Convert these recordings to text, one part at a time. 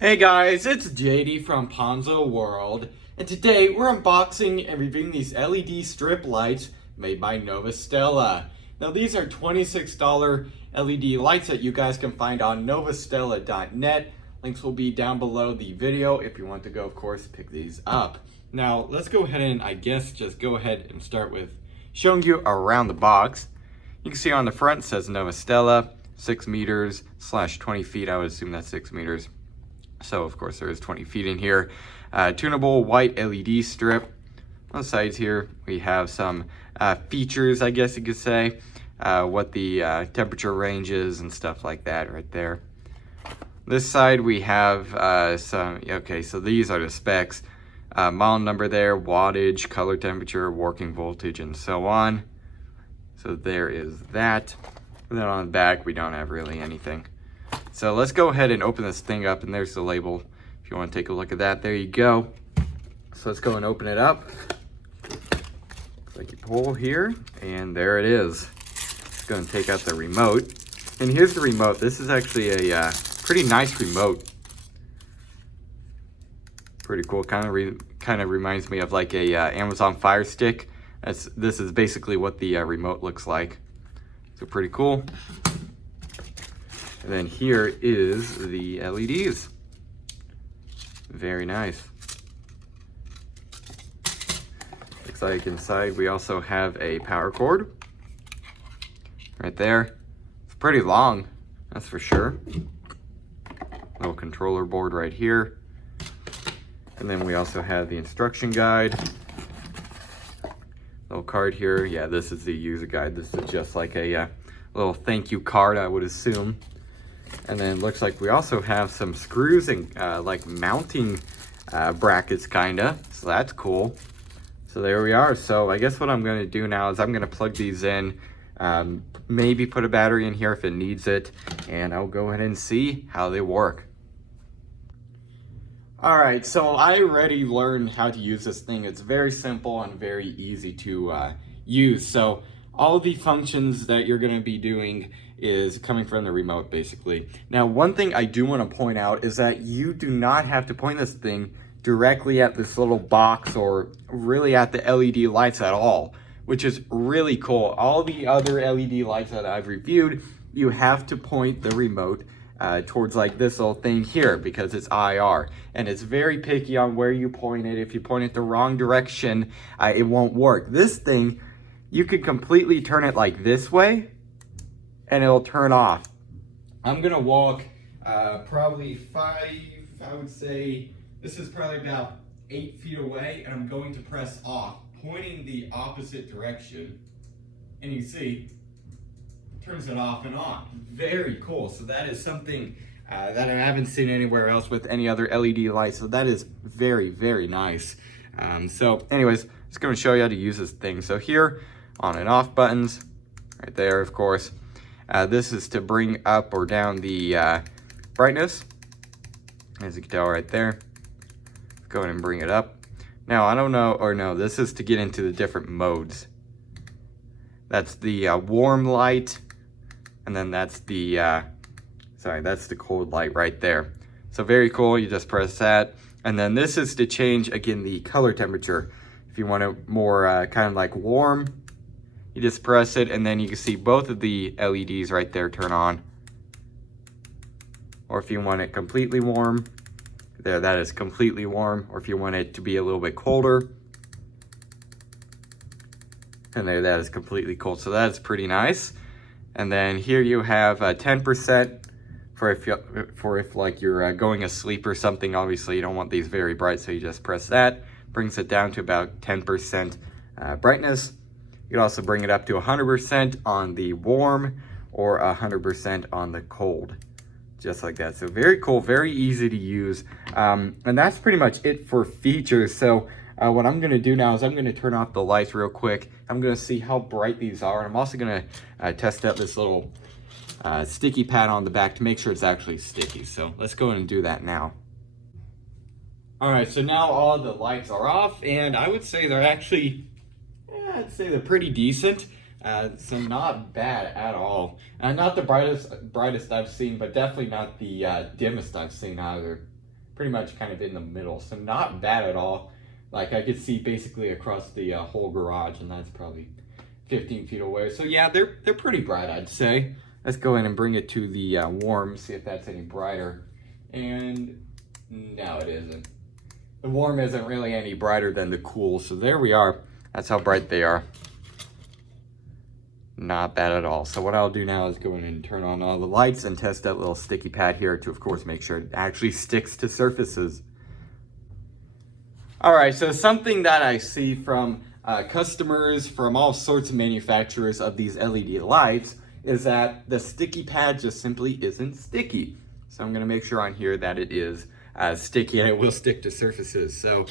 Hey guys, it's JD from Ponzo World, and today we're unboxing and reviewing these LED strip lights made by Novostella. Now these are $26 LED lights that you guys can find on novostella.net. Links will be down below the video if you want to go, of course, pick these up. Now let's go ahead and just go ahead and start with showing you around the box. You can see on the front it says Novostella, 6 meters / 20 feet. I would assume that's 6 meters. So of course there is 20 feet in here. Tunable white LED strip. On the sides here we have some features, I guess you could say. What the temperature range is and stuff like that right there. This side we have so these are the specs. Model number there, wattage, color temperature, working voltage, and so on. So there is that. And then on the back we don't have really anything. So let's go ahead and open this thing up, and there's the label if you want to take a look at that. There you go. So let's go and open it up. Looks like you pull here, and there it is. Let's go and take out the remote. And here's the remote. This is actually a pretty nice remote. Pretty cool. Kind of reminds me of like a Amazon Fire Stick. This is basically what the remote looks like. So pretty cool. And then here is the LEDs. Very nice. Looks like inside we also have a power cord. Right there. It's pretty long, that's for sure. Little controller board right here. And then we also have the instruction guide. Little card here. Yeah, this is the user guide. This is just like a little thank you card, I would assume. And then looks like we also have some screws and like mounting brackets kinda, so that's cool. So there we are. So I guess what I'm going to do now is I'm going to plug these in, maybe put a battery in here if it needs it, and I'll go ahead and see how they work. Alright, so I already learned how to use this thing. It's very simple and very easy to use. So all the functions that you're going to be doing is coming from the remote, basically. Now, one thing I do want to point out is that you do not have to point this thing directly at this little box or really at the LED lights at all, which is really cool. All the other LED lights that I've reviewed, you have to point the remote towards like this little thing here because it's IR, and it's very picky on where you point it. If you point it the wrong direction, it won't work. This thing, you could completely turn it like this way and it'll turn off. I'm gonna walk probably I would say this is probably about 8 feet away, and I'm going to press off, pointing the opposite direction, and you see, it turns it off and on. Very cool. So that is something that I haven't seen anywhere else with any other LED lights, so that is very, very nice. So anyways, just gonna show you how to use this thing. So here, on and off buttons, right there, of course. This is to bring up or down the brightness, as you can tell right there. Let's go ahead and bring it up. Now, I don't know, or no, this is to get into the different modes. That's the warm light, and then that's the, that's the cold light right there. So very cool, you just press that. And then this is to change, again, the color temperature. If you want it more kind of like warm, you just press it, and then you can see both of the LEDs right there turn on. Or if you want it completely warm, there, that is completely warm. Or if you want it to be a little bit colder, and there, that is completely cold. So that's pretty nice. And then here you have 10% for if like you're going asleep or something. Obviously you don't want these very bright, so you just press that. Brings it down to about 10% brightness. You can also bring it up to 100% on the warm or 100% on the cold, just like that. So very cool, very easy to use. And that's pretty much it for features. So what I'm gonna do now is I'm gonna turn off the lights real quick. I'm gonna see how bright these are. And I'm also gonna test out this little sticky pad on the back to make sure it's actually sticky. So let's go ahead and do that now. All right, so now all the lights are off, and I would say they're actually, I'd say they're pretty decent. So not bad at all. Not the brightest I've seen, but definitely not the dimmest I've seen either. pretty much kind of in the middle, so not bad at all. Like I could see basically across the whole garage, and that's probably 15 feet away. So yeah, they're pretty bright, I'd say. Let's go in and bring it to the warm, see if that's any brighter. And no, it isn't. The warm isn't really any brighter than the cool, so there we are. That's how bright they are. Not bad at all. So what I'll do now is go in and turn on all the lights and test that little sticky pad here to, of course, make sure it actually sticks to surfaces. All right, so something that I see from customers from all sorts of manufacturers of these LED lights is that the sticky pad just simply isn't sticky. So I'm gonna make sure on here that it is sticky and it will stick to surfaces. So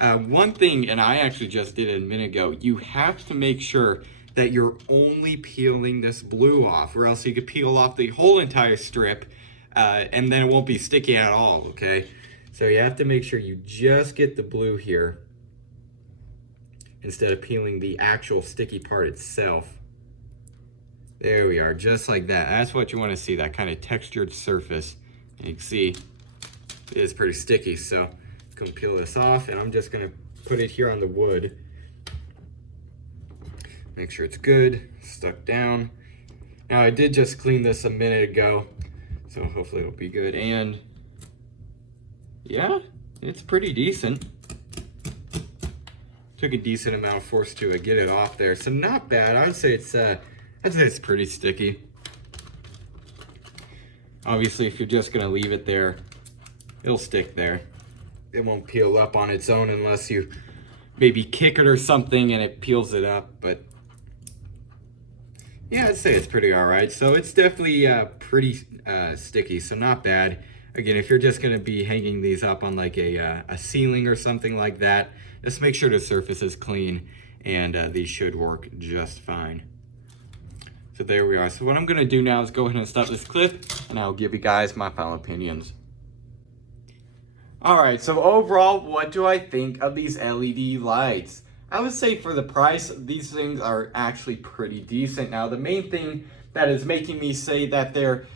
one thing, and I actually just did it a minute ago, you have to make sure that you're only peeling this blue off, or else you could peel off the whole entire strip and then it won't be sticky at all, okay? So you have to make sure you just get the blue here instead of peeling the actual sticky part itself. There we are, just like that. That's what you want to see, that kind of textured surface. And you can see it is pretty sticky, so I'm going to peel this off, and I'm just going to put it here on the wood. Make sure it's good, stuck down. Now I did just clean this a minute ago, so hopefully it'll be good. And yeah, it's pretty decent. Took a decent amount of force to get it off there, so not bad. I'd say it's pretty sticky. Obviously, if you're just gonna leave it there, it'll stick there. It won't peel up on its own unless you maybe kick it or something and it peels it up, but yeah, I'd say it's pretty all right. So it's definitely pretty sticky, so not bad. Again, if you're just gonna be hanging these up on like a ceiling or something like that, just make sure the surface is clean, and these should work just fine. So there we are. So what I'm gonna do now is go ahead and stop this clip, and I'll give you guys my final opinions. All right, so overall, what do I think of these LED lights? I would say for the price, these things are actually pretty decent. Now, the main thing that is making me say that they're,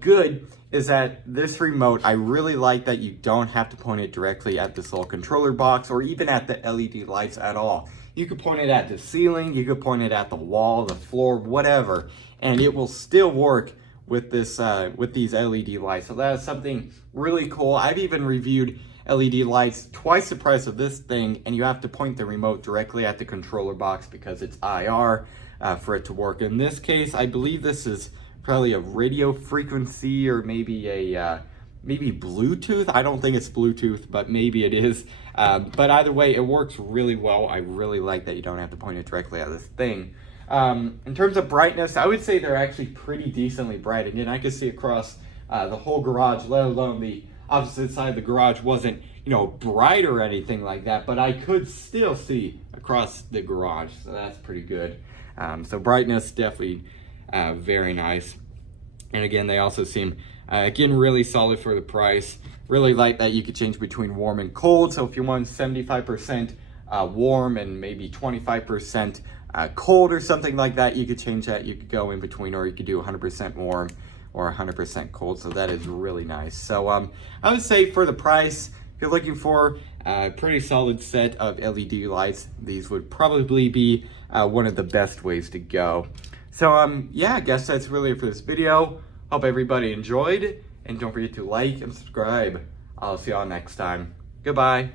good is that this remote, I really like that you don't have to point it directly at this little controller box or even at the LED lights at all. You could point it at the ceiling, you could point it at the wall, the floor, whatever, and it will still work with this with these LED lights. So that is something really cool. I've even reviewed LED lights twice the price of this thing, and you have to point the remote directly at the controller box because it's IR for it to work. In this case, I believe this is probably a radio frequency or maybe a maybe Bluetooth. I don't think it's Bluetooth, but maybe it is. But either way, it works really well. I really like that you don't have to point it directly at this thing. In terms of brightness, I would say they're actually pretty decently bright. Again, I could see across the whole garage, let alone the opposite side of the garage wasn't, bright or anything like that, but I could still see across the garage, so that's pretty good. So brightness, definitely very nice. And again, they also seem, again, really solid for the price. Really like that you could change between warm and cold, so if you want 75% warm and maybe 25% cold or something like that, you could change that. You could go in between, or you could do 100% warm or 100% cold, so that is really nice. So I would say for the price, if you're looking for a pretty solid set of LED lights, these would probably be one of the best ways to go. So yeah, I guess that's really it for this video. Hope everybody enjoyed, and don't forget to like and subscribe. I'll see y'all next time. Goodbye.